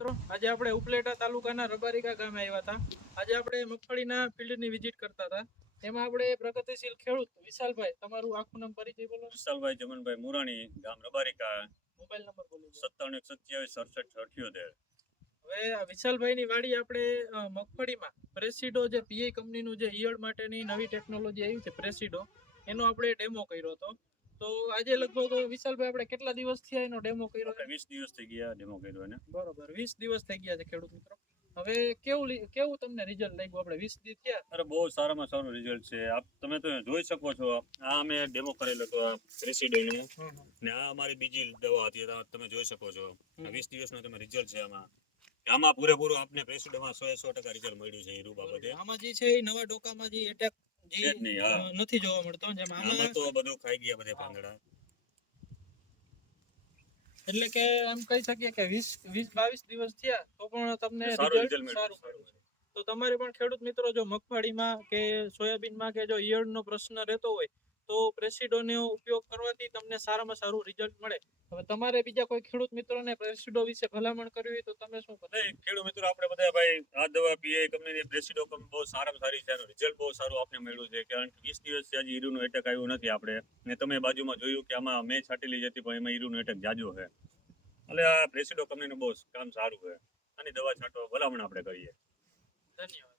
મિત્રો, આજે આપણે ઉપલેટા તાલુકાના રબારિકા ગામે આવ્યા હતા. આજે આપણે મગફળીના ફિલ્ડની વિઝિટ કરતા હતા. એમાં આપણે પ્રગતિશીલ ખેડૂત વિશાલભાઈ, તમારું આખું નામ પરિચય બોલો. વિશાલભાઈ જમનભાઈ મુરાણી, ગામ રબારિકા, મોબાઈલ નંબર બોલો. 97 127 67 78. હવે આ વિશાલભાઈની વાડી આપણે મગફળીમાં પ્રેસિડો જે પીઆઈ કંપનીનું જે ઈયળ માટેની નવી ટેકનોલોજી આવી છે પ્રેસિડો, એનો આપણે ડેમો કર્યો હતો. તો આજે લગભગ વિશાલભાઈ આપણે કેટલા દિવસ થયા એનો ડેમો કર્યો? આપણે 20 દિવસ થઈ ગયા ડેમો કર્યો એને. બરોબર, 20 દિવસ થઈ ગયા છે ખેડૂત મિત્રો. હવે કેવું તમને રિઝલ્ટ લાગ્યું? આપણે 20 દિવસ થયા. અરે બહુ સારામાં સારું રિઝલ્ટ છે. તમે તો જોઈ શકો છો, આ અમે ડેમો કરેલો હતો પ્રેસિડોનો, ને આ અમારી બીજી દવા હતી, તમે જોઈ શકો છો. 20 દિવસનો તમે રિઝલ્ટ છે આમાં પૂરેપૂરું આપને પ્રેસિડોમાં 100% રિઝલ્ટ મળ્યું છે. એ બાબતે આમાં જે છે એ નવા ડોકામાં જે એટેક નથી જોવા મળતો, જેમ આમાં તો બધું ખાઈ ગયા બધે પાંદડા. એટલે કે એમ કહી શકીએ કે 20-22 દિવસ થયા તો પણ તમને સારું રિઝલ્ટ રિઝલ્ટ સારું મળ્યું. મળ્યું છે. તો તમારે પણ ખેડૂત મિત્રો જો મગફળીમાં કે સોયાબીનમાં કે જો ઈયળનો પ્રશ્ન રહેતો હોય તો પ્રેસિડોનો ઉપયોગ કરવાથી તમને સારામાં સારું રિઝલ્ટ મળે. હવે તમારે બીજા કોઈ ખેડૂત મિત્રોને પ્રેસિડો વિશે ભલામણ કરવી હોય તો તમે શું કરો? નહીં, ખેડૂત મિત્રો આપણે બધા ભાઈ આ દવા પીઆઈ કંપનીની પ્રેસિડો કંપની બહુ સારામાં સારી છે. એનું રિઝલ્ટ બહુ સારું આપને મળ્યું છે, કારણ કે 20 દિવસથી હજી ઈરુનું એટેક આવ્યું નથી આપણે. ને તમે બાજુમાં જોયું કે આમાં મેં છાંટેલી હતી પણ એમાં ઈરુનું એટેક જાજો છે. એટલે આ પ્રેસિડો કંપનીનું બહુ કામ સારું છે. આની દવા છાંટવા ભલામણ આપણે કરીએ. ધન્યવાદ.